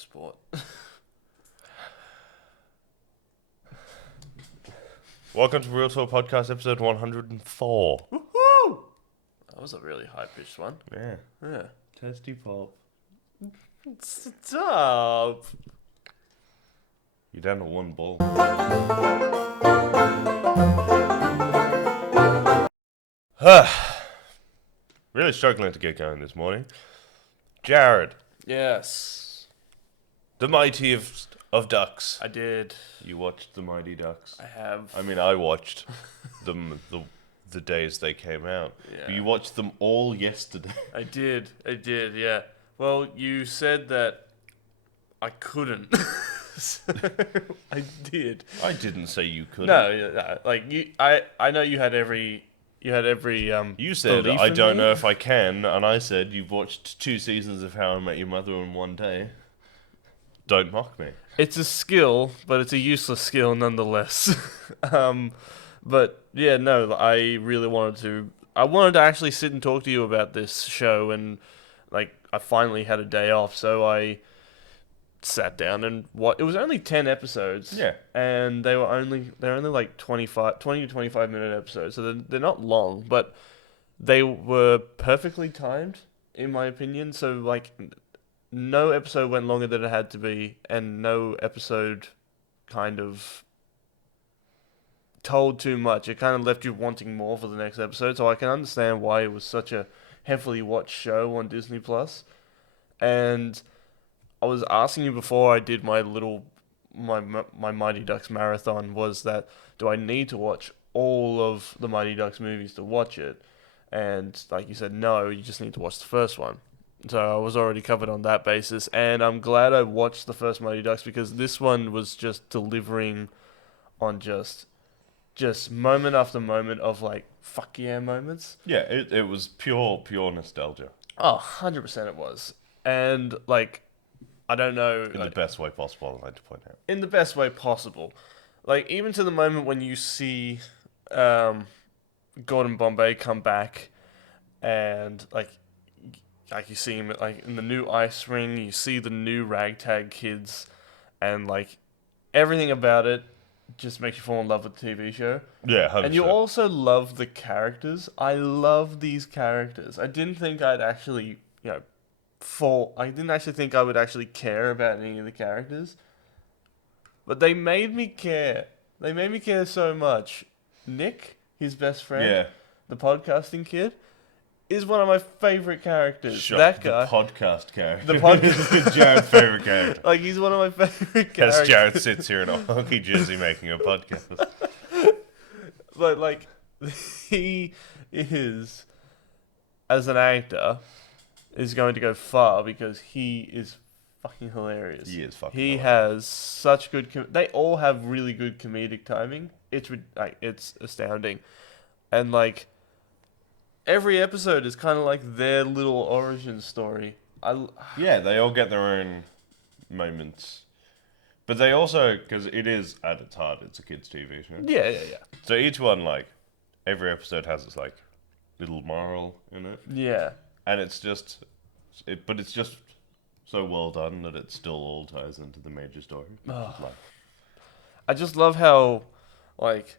sport. Welcome to Real Talk Podcast, episode 104. Woohoo! That was a really high-pitched one. Yeah. Yeah. Testy pop. Stop! You're down to one ball. Really struggling to get going this morning. Jared, Yes. the mighty of ducks. I did. You watched the Mighty Ducks. I have. I mean, I watched them the days they came out. Yeah. But you watched them all yesterday. I did, yeah. Well, you said that I couldn't. So I did. I didn't say you couldn't. No, like you, I know you had every. You said, belief I in don't me? know if I can, and I said, you've watched 2 seasons of How I Met Your Mother in one day. Don't mock me. It's a skill, but it's a useless skill nonetheless. But yeah, no, I really wanted to. I wanted to actually sit and talk to you about this show, and like I finally had a day off, so I sat down and it was only 10 episodes. Yeah. And they're only like 20 to 25 minute episodes, so they're not long, but they were perfectly timed in my opinion. So like no episode went longer than it had to be, and no episode kind of told too much. It kind of left you wanting more for the next episode, so I can understand why it was such a heavily watched show on Disney Plus. And I was asking you before I did my Mighty Ducks marathon, was that do I need to watch all of the Mighty Ducks movies to watch it? And like you said, no, you just need to watch the first one. So I was already covered on that basis, and I'm glad I watched the first Mighty Ducks, because this one was just delivering on just moment after moment of like fuck yeah moments. Yeah, it was pure nostalgia. Oh, 100% it was. And like I don't know, In the best way possible, I'd like to point out. in the best way possible. Like even to the moment when you see Gordon Bombay come back, and like you see him like in the new ice ring, you see the new ragtag kids, and like everything about it just makes you fall in love with the TV show. Yeah, 100%. And you also love the characters. I love these characters. I didn't think I'd actually, I didn't actually think I would actually care about any of the characters. But they made me care. They made me care so much. Nick, his best friend, Yeah. the podcasting kid, is one of my favorite characters. Sure, That the guy. podcast character. The podcast. Jared's favorite character. Like, he's one of my favorite characters. As Jared sits here in a honky jersey making a podcast. But, like, he is, as an actor, is going to go far, because he is fucking hilarious. He is fucking He hilarious. has such good... they all have really good comedic timing. It's astounding. And, like, every episode is kind of like their little origin story. Yeah, they all get their own moments. But they also, because it is, at its heart, it's a kids' TV show. Yeah. So each one, like, every episode has its, like, little moral in it. Yeah. And it's just, but it's just so well done that it still all ties into the major story. Like, I just love how, like,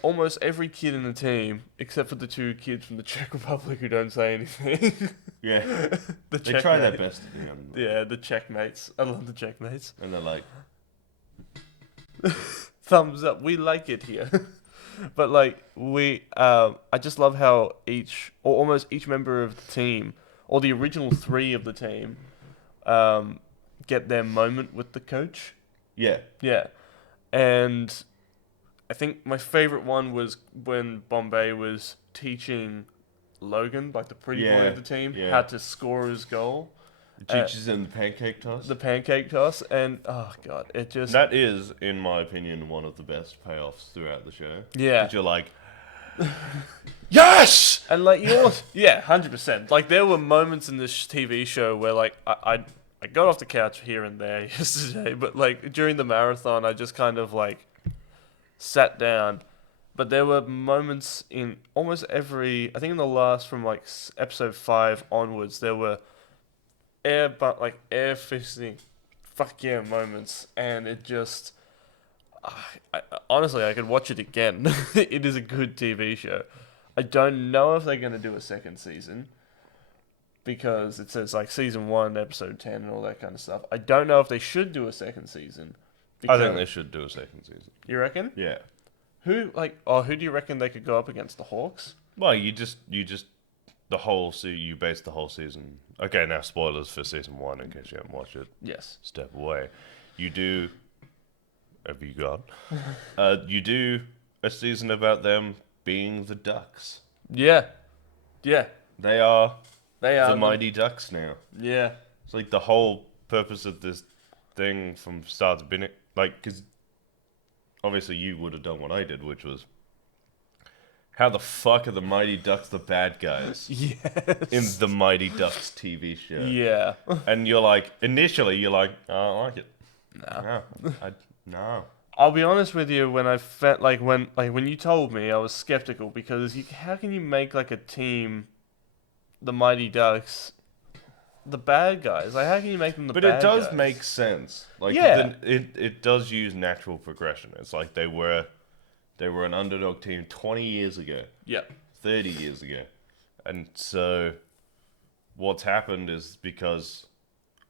almost every kid in the team, except for the 2 kids from the Czech Republic who don't say anything. yeah, They try their best at the end. Yeah, the Czechmates. I love the Czechmates. And they're like, Thumbs up. We like it here. But like I just love how almost each member of the team, or the original 3 of the team, get their moment with the coach. yeah, Yeah, and I think my favorite one was when Bombay was teaching Logan, like the pretty boy of the team, how to score his goal. it teaches them the pancake toss. The pancake toss, and oh god, it just... That is, in my opinion, one of the best payoffs throughout the show. Yeah. That you're like, yes! And like you also, yeah, 100%. Like there were moments in this TV show where like I got off the couch here and there yesterday, but like during the marathon, I just kind of like sat down. But there were moments in almost every, I think in the last, from like episode 5 onwards, there were air fisting fuck yeah moments, and it just. Honestly, I could watch it again. It is a good TV show. I don't know if they're going to do a second season because it says like season 1, episode 10, and all that kind of stuff. I don't know if they should do a second season. I think they should do a second season. You reckon? Yeah. Who do you reckon they could go up against? The Hawks? Well, you just you base the whole season. Okay, now spoilers for season 1 in case you haven't watched it. Yes. Step away. You do. Have you gone? You do a season about them being the Ducks. Yeah. Yeah. They are The Mighty Ducks now. Yeah. It's like the whole purpose of this thing from start to finish. Like, because obviously you would have done what I did, which was, how the fuck are the Mighty Ducks the bad guys Yes. in the Mighty Ducks TV show? Yeah. And you're like, initially, you're like, I don't like it. No. No. I'll be honest with you. When I felt when you told me, I was skeptical because how can you make like a team, the Mighty Ducks, the bad guys? Like, how can you make them the But bad it does guys? make sense. Like, Yeah. it does use natural progression. It's like they were an underdog team 20 years ago, Yeah. 30 years ago. And so what's happened is because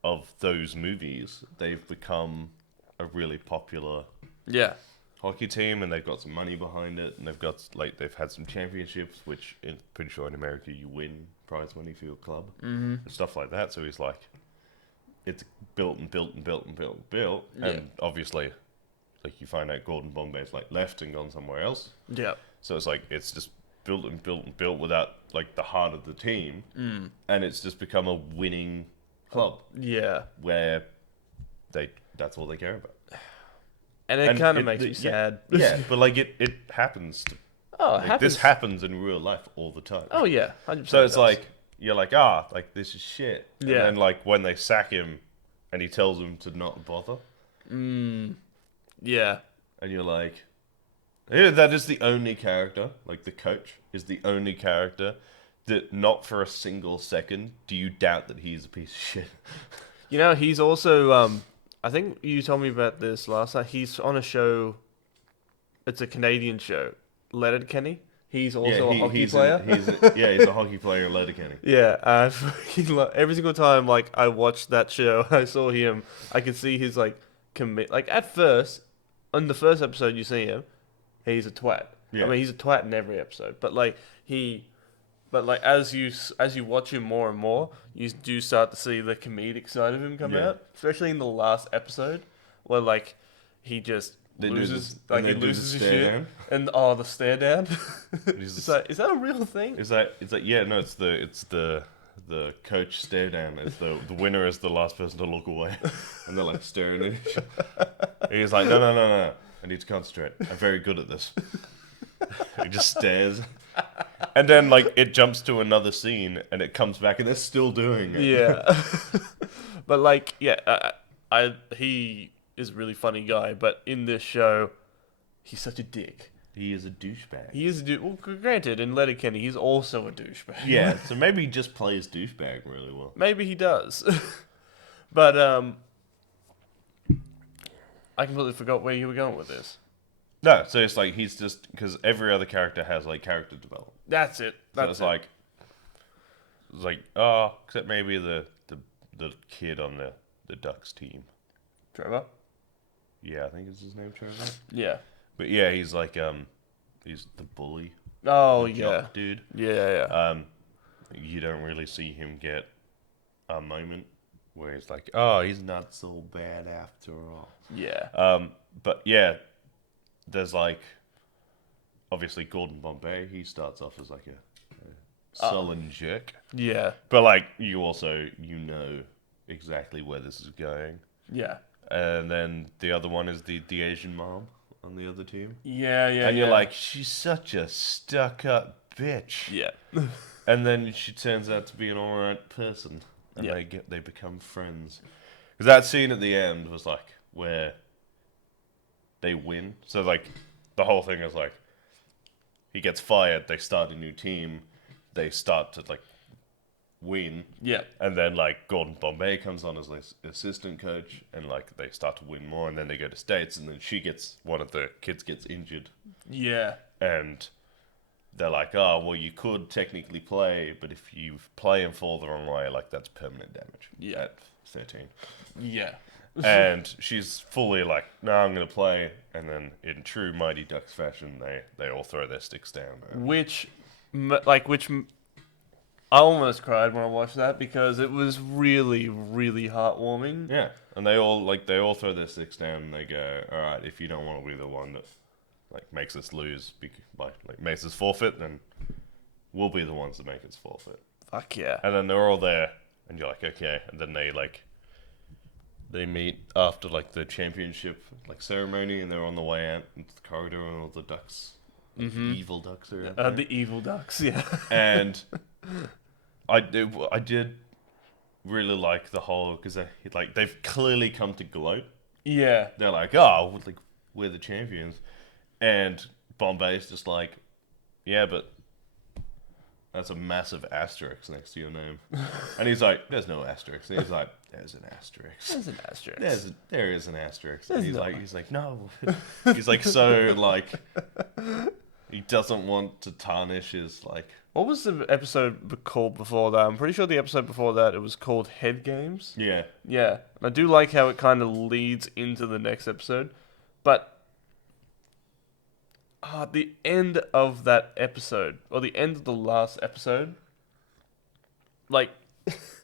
of those movies, they've become a really popular Yeah. hockey team, and they've got some money behind it, and they've had some championships, which I'm pretty sure in America you win prize money for your club and stuff like that. So he's like, it's built and built and built and built and built, Yeah. and obviously, like you find out Gordon Bombay's like left and gone somewhere else. Yeah. So it's like it's just built and built and built without like the heart of the team, and it's just become a winning club Yeah. where that's all they care about. And it kind of makes me sad. Yeah, but like it happens. Oh, it Like, happens. this happens in real life all the time. Oh yeah, 100%. So it's like you're like, like this is shit. Yeah. And then like when they sack him, and he tells them to not bother, yeah. and you're like, yeah, that is the only character. Like the coach is the only character that not for a single second do you doubt that he's a piece of shit. You know, he's also. I think you told me about this last night. He's on a show. It's a Canadian show, Letterkenny. He's also a hockey player. He's a hockey player in Letterkenny. Yeah, every single time like I watched that show, I saw him. I could see his like commit. Like at first, on the first episode, you see him, he's a twat. Yeah. I mean, he's a twat in every episode. But as you watch him more and more, you do start to see the comedic side of him come Yeah. out. Especially in the last episode, where like he just loses his shit, down. and the stare down. He's Is that a real thing? Is that yeah, no, it's the coach stare down. It's the winner is the last person to look away, and they're like staring at each other. He's like, no, I need to concentrate. I'm very good at this. He just stares, and then like it jumps to another scene, and it comes back, and they're still doing it. Yeah, but like he is a really funny guy, but in this show, he's such a dick. He is a douchebag. He is a dude. Well, granted, in Letterkenny, he's also a douchebag. Yeah, so maybe he just plays douchebag really well. Maybe he does. But I completely forgot where you were going with this. No, so it's like he's just because every other character has like character development. That's it. So it's like except maybe the kid on the Ducks team. Trevor. Yeah, I think is his name Trevor. Yeah. But yeah, he's like he's the bully. Oh the yeah. jock dude. Yeah. You don't really see him get a moment where he's like, oh, he's not so bad after all. Yeah. But yeah, there's like obviously Gordon Bombay. He starts off as like a sullen jerk. Yeah. But like you also know exactly where this is going. Yeah. And then the other one is the Asian mom on the other team. Yeah. And you're like, she's such a stuck-up bitch. Yeah. And then she turns out to be an alright person, and Yeah. they become friends. Because that scene at the end was like where they win. So like the whole thing is like he gets fired. They start a new team. They start to like win. Yeah. And then, like, Gordon Bombay comes on as assistant coach, and, like, they start to win more, and then they go to States, and then one of the kids gets injured. Yeah. And they're like, oh, well, you could technically play, but if you play and fall the wrong way, like, that's permanent damage. Yeah. At 13. Yeah. And she's fully like, no, I'm going to play. And then, in true Mighty Ducks fashion, they all throw their sticks down. Which I almost cried when I watched that because it was really, really heartwarming. Yeah, and they all throw their sticks down and they go, all right, if you don't want to be the one that like makes us lose, makes us forfeit, then we'll be the ones that make us forfeit. Fuck yeah! And then they're all there, and you're like, okay. And then they meet after like the championship like ceremony, and they're on the way out into the corridor, and all the ducks, the evil ducks are out there. The evil ducks, yeah. And I did really like the whole, because they've clearly come to gloat. Yeah. They're like, oh, like we're the champions, and Bombay's just like, yeah, but that's a massive asterisk next to your name. And he's like, there's no asterisk. And he's like, there's an asterisk. There's an asterisk. There is an asterisk. There's And he's like, no. He's like, so like, he doesn't want to tarnish his like. What was the episode called before that? I'm pretty sure the episode before that, it was called Head Games. Yeah. Yeah. And I do like how it kind of leads into the next episode. But the end of that episode, or the end of the last episode, like,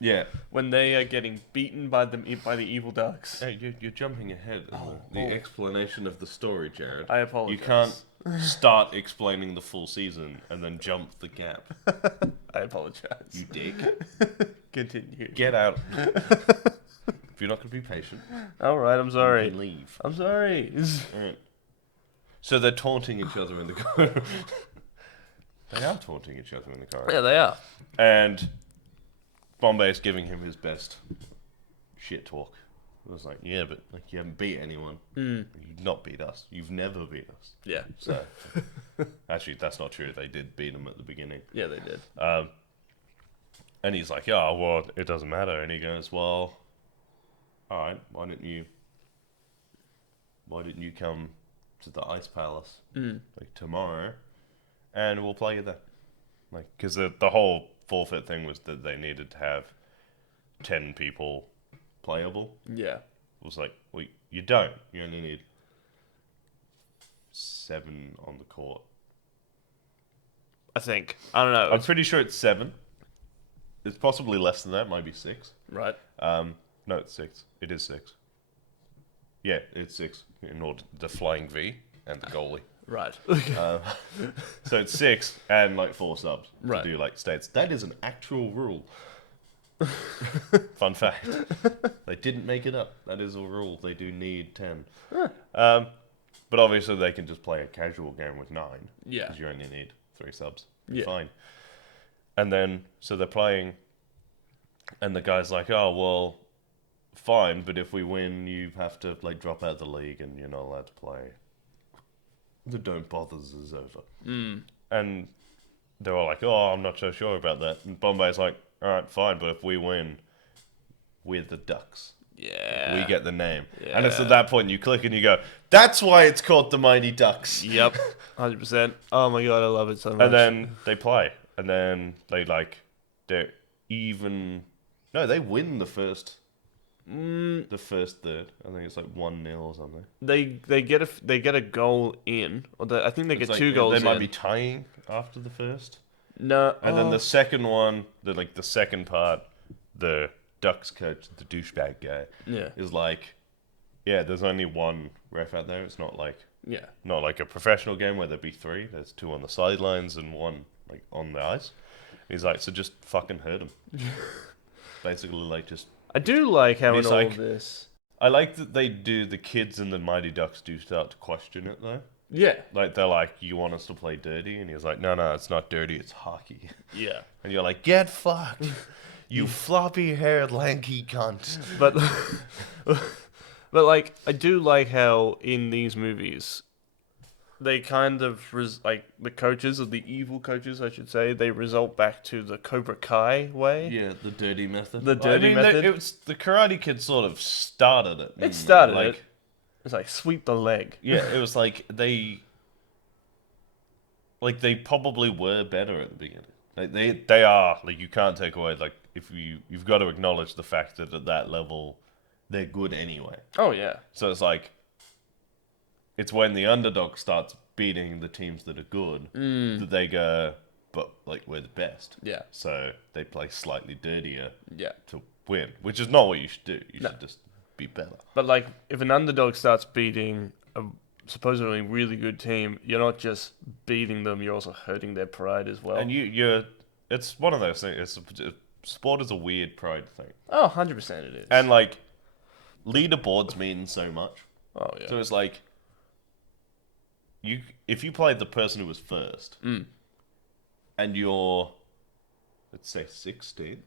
Yeah. when they are getting beaten by the evil ducks. Hey, you're jumping ahead in the explanation of the story, Jared. I apologize. You can't start explaining the full season and then jump the gap. I apologize. You dick. Continue. Get out. If you're not going to be patient, Alright, I'm you sorry. can leave. I'm sorry. Alright. So they're taunting each other in the corridor. They are taunting each other in the corridor. Yeah, they are. And Bombay's giving him his best shit talk. It was like, yeah, but like you haven't beat anyone. You've not beat us. You've never beat us. Yeah. So, actually, that's not true. They did beat him at the beginning. Yeah, they did. And he's like, yeah, well, it doesn't matter. And he goes, well, all right, why didn't you come to the Ice Palace like tomorrow, and we'll play you there? Like, because the whole forfeit thing was that they needed to have 10 people playable. Yeah. It was like, well, you don't. You only need 7 on the court. I think. I don't know. I'm pretty sure it's 7. It's possibly less than that. Might be 6. Right. No, it's 6. It is 6. Yeah, it's 6 in order the flying V and the goalie. Right. So it's 6 and like 4 subs Right. to do like states. That is an actual rule. Fun fact. They didn't make it up. That is a rule. They do need 10. But obviously they can just play a casual game with 9. Yeah. Because you only need 3 subs. Yeah. Fine. And then, so they're playing, and the guy's like, oh, well, fine, but if we win, you have to like drop out of the league and you're not allowed to play. The don't bothers is over. And they're all like, oh, I'm not so sure about that. And Bombay's like, all right, fine, but if we win, we're the Ducks. Yeah. We get the name. Yeah. And it's at that point you click and you go, that's why it's called the Mighty Ducks. Yep. 100%. Oh my god, I love it so much. And then they play. And then they they're even. No, they win the first. The first third. I think it's like 1-0 or something. They get a goal in, or I think they get 2 goals in. They might be tying after the first. No. And then the second one, the second part, the Ducks coach, the douchebag guy, is like, yeah, there's only one ref out there. It's not like a professional game where there'd be 3. There's 2 on the sidelines and 1 like on the ice. And he's like, so just fucking hurt him. Basically, like just. I do like how in all like, of this. I like that they do. The kids in the Mighty Ducks do start to question it though. Yeah. Like they're like, you want us to play dirty? And he's like, no, it's not dirty. It's hockey. Yeah. And you're like, get fucked, you floppy-haired lanky cunt. But like, I do like how in these movies, they kind of like the coaches, or the evil coaches, I should say, they result back to the Cobra Kai way. Yeah, the dirty method. The dirty method. It was the Karate Kid sort of started it. It started like, it. It's like sweep the leg. Yeah, it was like they probably were better at the beginning. Like they are, like, you can't take away, like, if you've got to acknowledge the fact that at that level they're good anyway. Oh yeah. So it's like, it's when the underdog starts beating the teams that are good that they go, but like, we're the best. Yeah. So they play slightly dirtier Yeah. to win, which is not what you should do. You should just be better. But like, if an underdog starts beating a supposedly really good team, you're not just beating them; you're also hurting their pride as well. And you're it's one of those things. Sport is a weird pride thing. Oh, 100% it is. And like, leaderboards mean so much. Oh yeah. So it's like, if you play the person who was first, and you're, let's say, 16th.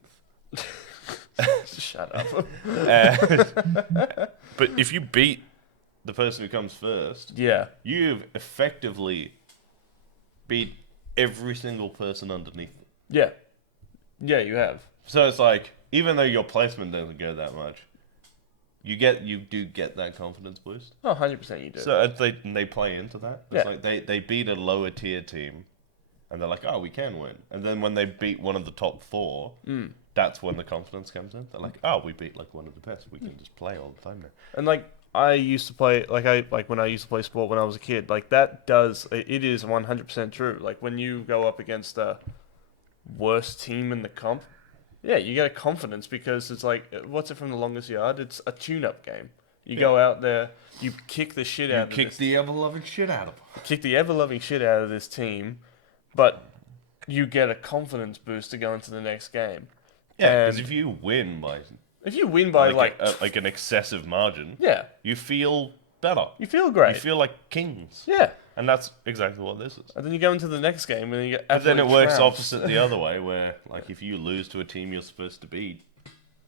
Shut up. But if you beat the person who comes first, Yeah. you've effectively beat every single person underneath them. Yeah. Yeah, you have. So it's like, even though your placement doesn't go that much, you do get that confidence boost. Oh, 100% you do. So they play into that. It's Yeah. like they beat a lower tier team, and they're like, oh, we can win. And then when they beat one of the top four, that's when the confidence comes in. They're like, oh, we beat like one of the best. We can just play all the time now. And like, I used to play, like when I used to play sport when I was a kid, like it is 100% true. Like when you go up against the worst team in the comp, yeah, you get a confidence because it's like, what's it from the longest yard? It's a tune-up game. You go out there, you kick the shit out of Kick the ever-loving shit out of them. kick the ever-loving shit out of this team, but you get a confidence boost to go into the next game. Yeah, because And if you win by if you win by like an excessive margin, yeah, you feel better. you feel great. You feel like kings. Yeah. And that's exactly what this is. And then you go into the next game and you get But then it absolutely works trounced. opposite the other way, where like if you lose to a team you're supposed to beat,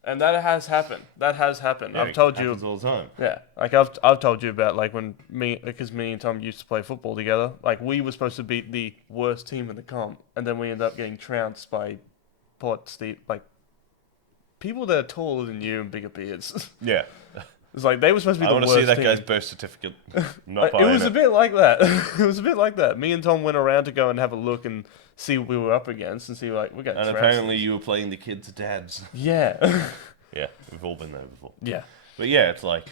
And that has happened. That has happened. yeah, I've told it you. happens all the time. Yeah, like I've told you about like when because me and Tom used to play football together. Like we were supposed to beat the worst team in the comp, and then we ended up getting trounced by people that are taller than you and bigger beards. Yeah. It's like they were supposed to be I the want to worst see that team. guy's birth certificate. Not It was a bit like that. It was a bit like that. Me and Tom went around to go and have a look and see what we were up against and see like we got. And trounced. apparently you were playing the kids' dads. Yeah. Yeah, we've all been there before. Yeah. But yeah, it's like,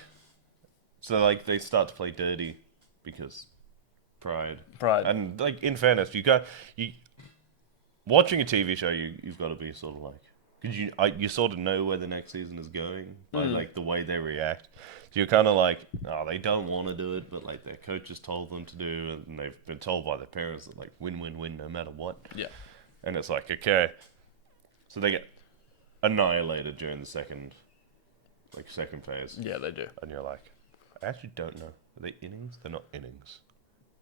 so like they start to play dirty because pride. Pride. And like, in fairness, watching a TV show, you've got to be sort of like, because you sort of know where the next season is going by like the way they react. So you're kind of like, oh, they don't want to do it, but like their coaches told them to do, and they've been told by their parents that like win, win, win, no matter what. Yeah. And it's like, okay, so they get annihilated during the second phase. Yeah, they do. And you're like, I actually don't know. Are they innings? They're not innings.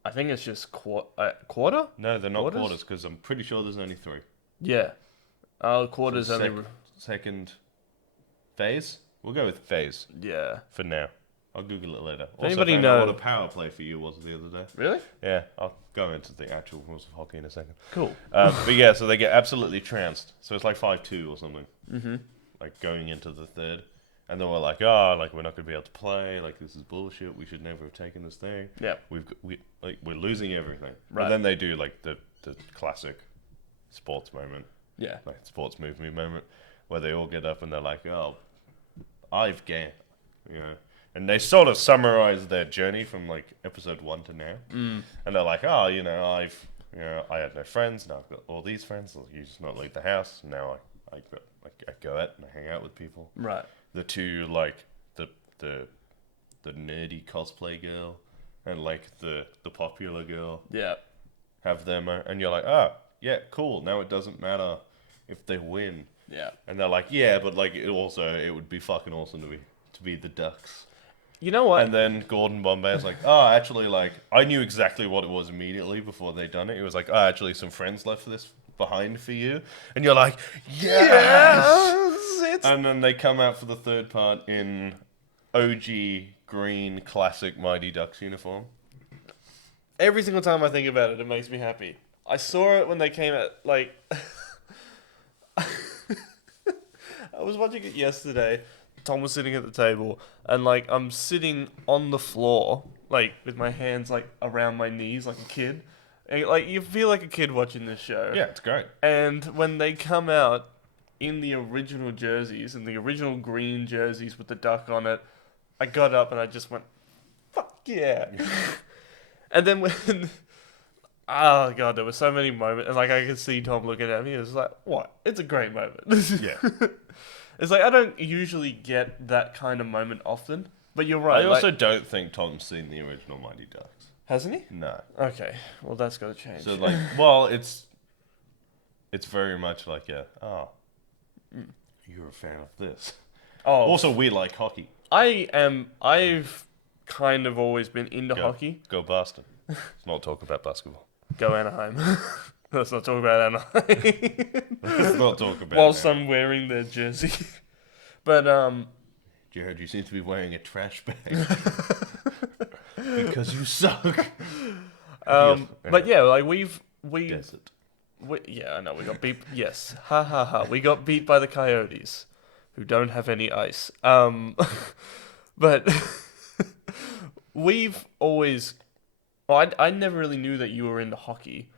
I think it's just quarter. No, they're not Quarters? quarters because I'm pretty sure there's only 3. Yeah. Quarters So only. second phase? We'll go with phase Yeah. for now. I'll Google it later. If anybody found out know- what a power play for you was the other day. Really? Yeah, I'll go into the actual rules of hockey in a second. Cool. But yeah, so they get absolutely trounced. So it's like 5-2 or something. Mm-hmm. Like going into the third. And they were like, oh, like we're not going to be able to play. Like this is bullshit. We should never have taken this thing. Yeah. We're losing everything. Right. And then they do like the classic sports moment. Yeah. Like sports movie moment where they all get up and they're like, oh, I've gained, you know. And they sort of summarize their journey from like episode 1 to now. And they're like, oh, I had no friends. Now I've got all these friends. You just not leave the house. Now I go out and I hang out with people. Right. The two, like the nerdy cosplay girl and like the popular girl Yeah. have them, and you're like, oh yeah, cool. Now it doesn't matter if they win. Yeah. And they're like, yeah, but like it would be fucking awesome to be the Ducks. You know what? And then Gordon Bombay's like, oh, actually, like I knew exactly what it was immediately before they done it. It was like, oh, actually, some friends left for this behind for you, and you're like, yes! And then they come out for the third part in OG green classic Mighty Ducks uniform. Every single time I think about it, it makes me happy. I saw it when they came out, like... I was watching it yesterday. Tom was sitting at the table, and, like, I'm sitting on the floor, like, with my hands, like, around my knees, like a kid. And, like, you feel like a kid watching this show. Yeah, it's great. And when they come out in the original jerseys, in the original green jerseys with the duck on it, I got up and I just went, fuck yeah. And then when, oh god, there were so many moments, and like I could see Tom looking at me, it was like, what? It's a great moment. Yeah. It's like, I don't usually get that kind of moment often, but you're right. I also don't think Tom's seen the original Mighty Ducks. Hasn't he? No. Okay, well that's got to change. So like, well, it's very much like you're a fan of this. Oh, Also, we like hockey. I've kind of always been into hockey. Go Boston. Let's not talk about basketball. Go Anaheim. Let's not talk about Anaheim. Let's not talk about Whilst I'm wearing their jersey. But, Jared, you seem to be wearing a trash bag. Because you suck. But yeah, like Desert. yeah, I know, we got beat, yes. Ha ha ha. We got beat by the Coyotes, who don't have any ice. But we've always, well, I never really knew that you were into hockey.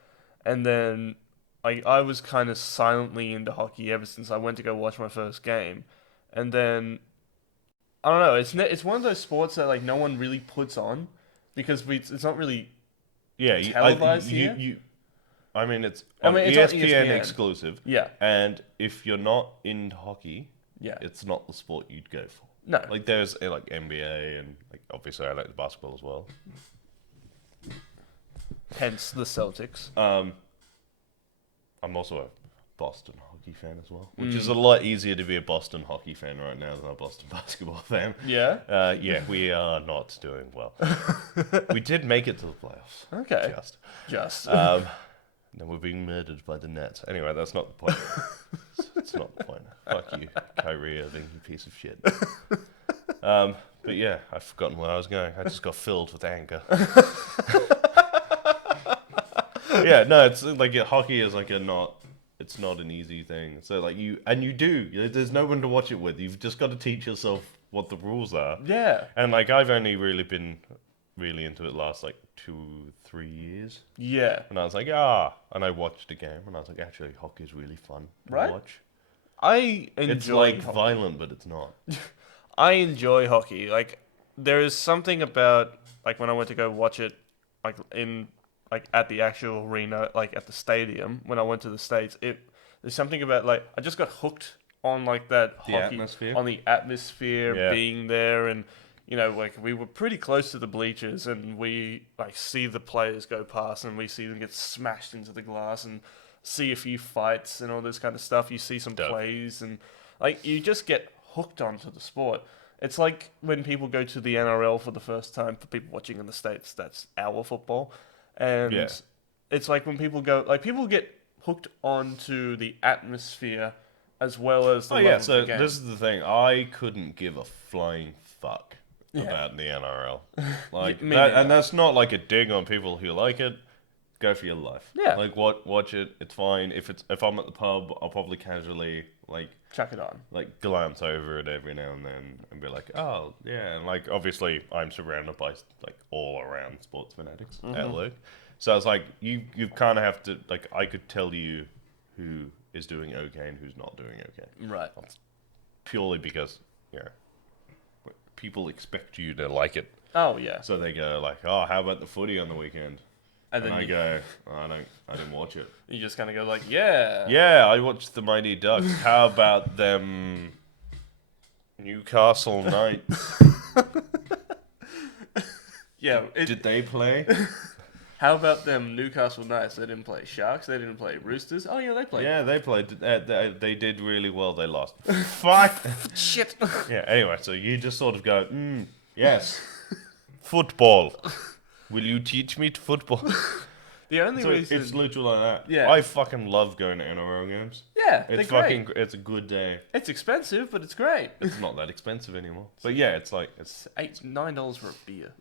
And then I was kind of silently into hockey ever since I went to go watch my first game. And then, I don't know, it's one of those sports that like no one really puts on because it's not really televised here. I mean, it's I on mean, it's on ESPN ESPN. exclusive. Yeah. And if you're not into hockey, Yeah. it's not the sport you'd go for. No. Like there's like NBA and like obviously I like the basketball as well. Hence the Celtics. I'm also a Boston hockey fan as well, which is a lot easier to be a Boston hockey fan right now than a Boston basketball fan. Yeah? Yeah, we are not doing well. We did make it to the playoffs. Okay. Just. Just. Then we're being murdered by the Nets. Anyway, that's not the point. It's not the point. Fuck you, Kyrie Irving, you piece of shit. But yeah, I've forgotten where I was going. I just got filled with anger. Yeah, no, it's like hockey is like it's not an easy thing. So like there's no one to watch it with. You've just got to teach yourself what the rules are. Yeah. And like I've only really been really into it last like 2-3 years. Yeah. And I was like, and I watched a game, and I was like, actually, hockey's really fun to watch. I enjoy It's like hockey. violent, but it's not. I enjoy hockey. Like, there is something about, like, when I went to go watch it, like, at the actual arena, like, at the stadium, when I went to the States, there's something about, like, I just got hooked on, like, that The hockey. atmosphere? On the atmosphere, Yeah. being there, and, you know, like, we were pretty close to the bleachers, and we, like, see the players go past, and we see them get smashed into the glass, and see a few fights and all this kind of stuff. You see some plays, and, like, you just get hooked onto the sport. It's like when people go to the NRL for the first time, for people watching in the States, that's our football. And it's like when people go, like, people get hooked onto the atmosphere as well as the love of the game. This is the thing. I couldn't give a flying fuck about the NRL. Like and that's not like a dig on people who like it. Go for your life. Yeah. Like watch it. It's fine. If I'm at the pub, I'll probably casually like chuck it on. Like glance over it every now and then and be like, oh yeah. And like obviously I'm surrounded by like all around sports fanatics at work. So it's like you kind of have to like I could tell you who is doing okay and who's not doing okay. Right. Purely because people expect you to like it. Oh yeah. So they go like, oh, how about the footy on the weekend? And then I go, I didn't watch it. You just kind of go like, yeah. Yeah, I watched the Mighty Ducks. How about them Newcastle Knights? Yeah. Did they play? How about them Newcastle Knights? They didn't play Sharks. They didn't play Roosters. Oh yeah, they played. Yeah, they played. They did really well. They lost. Fuck. Shit. Yeah. Anyway, so you just sort of go, yes, football. Will you teach me football? The only reason it's literally like that. Yeah. I fucking love going to NRL games. Yeah. Yeah, they're great. It's a good day. It's expensive, but it's great. It's not that expensive anymore. But yeah, it's like It's $8-9 for a beer.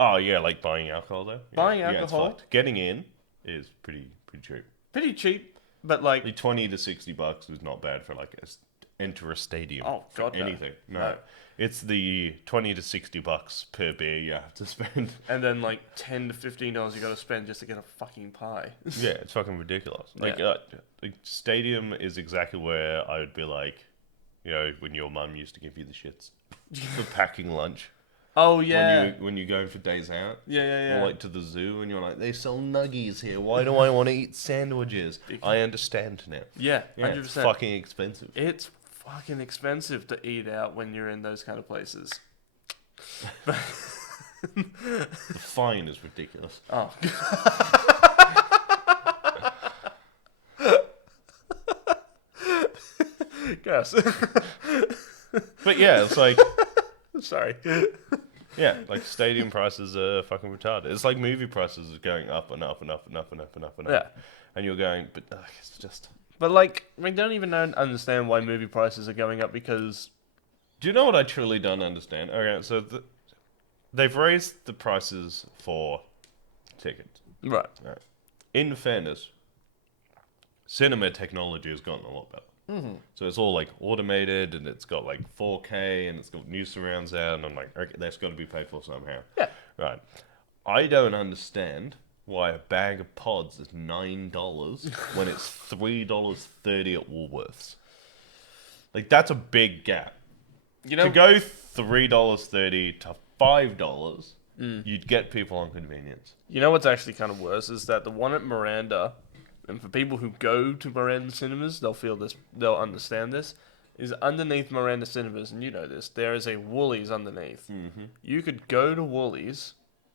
oh yeah, like buying alcohol though. Buying Yeah, alcohol? it's fine. Getting in is pretty cheap. Pretty cheap, but like The $20 to $60 is not bad for like enter a stadium. Oh, for God, no. anything. No. No. It's the $20 to $60 per beer you have to spend. and then like $10 to $15 you got to spend just to get a fucking pie. Yeah, it's fucking ridiculous. Like, Yeah. like stadium is exactly where I would be like, you know, when your mum used to give you the shits for packing lunch. Oh yeah. When you go for days out. Yeah. Or like to the zoo and you're like, they sell nuggies here. Why do I want to eat sandwiches? I understand now. Yeah, 100%. It's fucking expensive. It's fucking expensive to eat out when you're in those kind of places. The fine is ridiculous. Oh. Guess. But yeah, it's like, Sorry. yeah, like stadium prices are fucking retarded. It's like movie prices are going up and up and up and up and up and up and up. Yeah. And you're going, but it's just... But like, we don't even understand why movie prices are going up because... Do you know what I truly don't understand? Okay, so they've raised the prices for tickets. Right. Right. In fairness, cinema technology has gotten a lot better. Mm-hmm. So it's all like automated and it's got like 4K and it's got new surround sound. And I'm like, okay, that's got to be paid for somehow. Yeah. Right. I don't understand why a bag of pods is $9 when it's $3.30 at Woolworths. Like, that's a big gap. You know, To go $3.30 to $5, you'd get people on convenience. you know what's actually kind of worse is that the one at Miranda, and for people who go to Miranda Cinemas, they'll understand this, is underneath Miranda Cinemas, and you know this, there is a Woolies underneath. Mm-hmm. You could go to Woolies,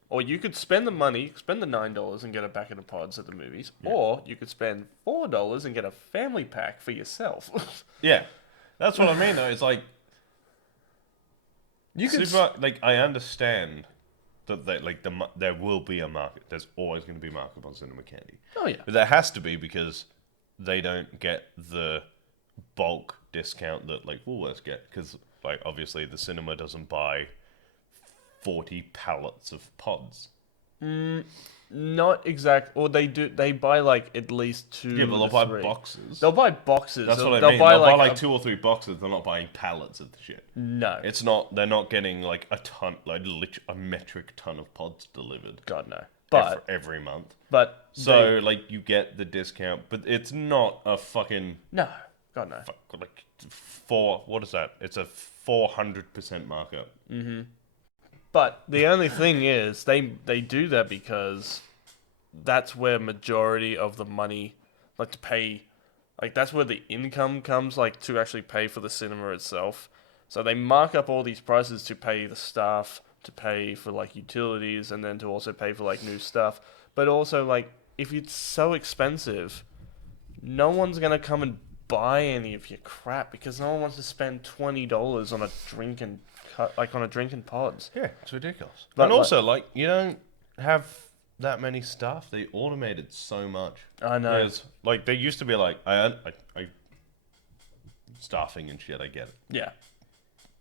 or you could spend the money, spend the $9 and get a packet of pods at the movies, or you could spend $4 and get a family pack for yourself. Yeah. That's what I mean, though. It's like, You could I understand that there will be a market. There's always going to be a market on cinema candy. Oh yeah. But there has to be because they don't get the bulk discount that like Woolworths get. Because like obviously the cinema doesn't buy 40 pallets of pods. Not exact, or they do. They buy like at least 2. Yeah, but they'll to buy 3. boxes. They'll buy boxes. That's what I they'll mean. Buy They'll buy like like 2 or 3 boxes. They're not buying pallets of the shit. No. It's not. They're not getting like a ton, like a metric ton of pods delivered. God no. But every month. but So like you get the discount, but it's not a fucking no. God no. like what is that? It's a 400% markup. But the only thing is, they do that because that's where majority of the money, like to pay, like that's where the income comes, like to actually pay for the cinema itself. So they mark up all these prices to pay the staff, to pay for like utilities, and then to also pay for like new stuff. But also like if it's so expensive, no one's gonna come and buy any of your crap because no one wants to spend $20 on a drink and pods. Yeah, it's ridiculous. But and also, like, you don't have that many staff. They automated so much. I know. Whereas, like, they used to be like, I staffing and shit. I get it. Yeah.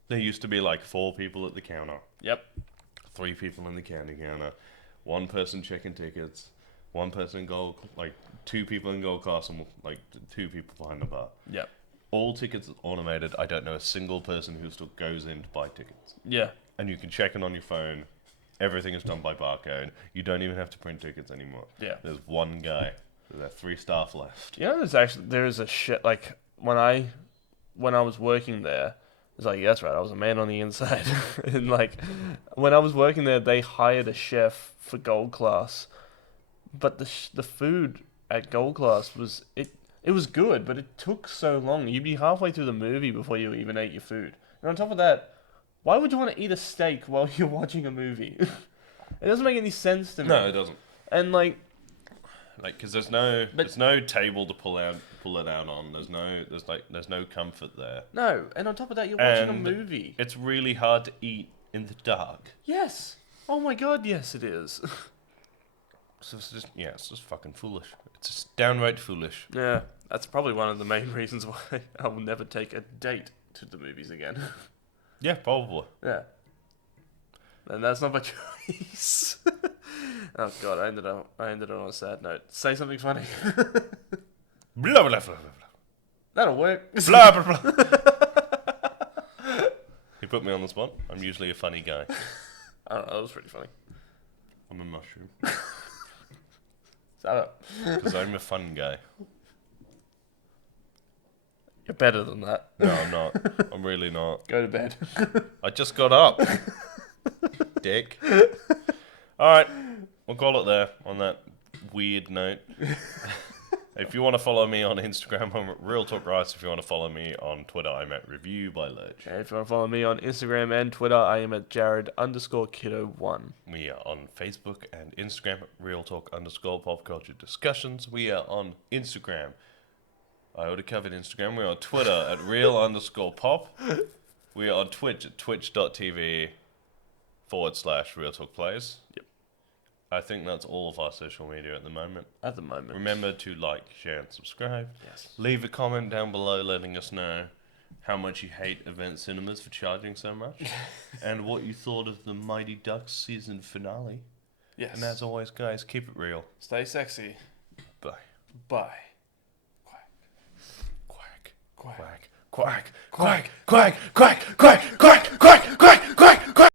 There used to be like 4 people at the counter, Yep. 3 people in the candy counter, 1 person checking tickets, 1 person in gold, like 2 people in gold class, and like 2 people behind the bar. Yep. All tickets are automated. I don't know a single person who still goes in to buy tickets. Yeah. And you can check it on your phone. Everything is done by barcode. You don't even have to print tickets anymore. Yeah. There's 1 guy. There are 3 staff left. You know, there is a shit like when I was working there. It's like that's right. I was a man on the inside, and like when I was working there, they hired a chef for gold class, but the food at gold class was it was good, but it took so long. You'd be halfway through the movie before you even ate your food. And on top of that, why would you want to eat a steak while you're watching a movie? It doesn't make any sense to me. No, it doesn't. And like, because there's no table to pull it out on. There's no comfort there. no. And on top of that, you're watching And a movie. It's really hard to eat in the dark. Yes. Oh my god, yes it is. So it's just fucking foolish. It's just downright foolish. Yeah. That's probably one of the main reasons why I will never take a date to the movies again. Yeah, probably. Yeah. And that's not my choice. Oh god, I ended on a sad note. Say something funny. Blah, blah, blah, blah, blah. That'll work. Blah, blah, blah. He put me on the spot. I'm usually a funny guy. I don't know, that was pretty funny. I'm a mushroom. Shut up. Because I'm a fun guy. You're better than that. No, I'm not. I'm really not. Go to bed. I just got up. Dick. Alright, we'll call it there on that weird note. If you want to follow me on Instagram, I'm at Real Talk Rice. If you want to follow me on Twitter, I'm at Review by Lurch. And if you want to follow me on Instagram and Twitter, I am at Jared_Kiddo1. We are on Facebook and Instagram at Real Talk _Pop Culture Discussions. We are on Instagram. I already covered Instagram. We're on Twitter at Real_Pop. We are on Twitch at twitch.tv/Real Talk Plays. Yep. I think that's all of our social media at the moment. At the moment. Remember to like, share, and subscribe. Yes. Leave a comment down below letting us know how much you hate Event Cinemas for charging so much, and what you thought of the Mighty Ducks season finale. Yes. And as always, guys, keep it real. Stay sexy. Bye. Bye. Quack. Quack. Quack. Quack. Quack. Quack. Quack. Quack.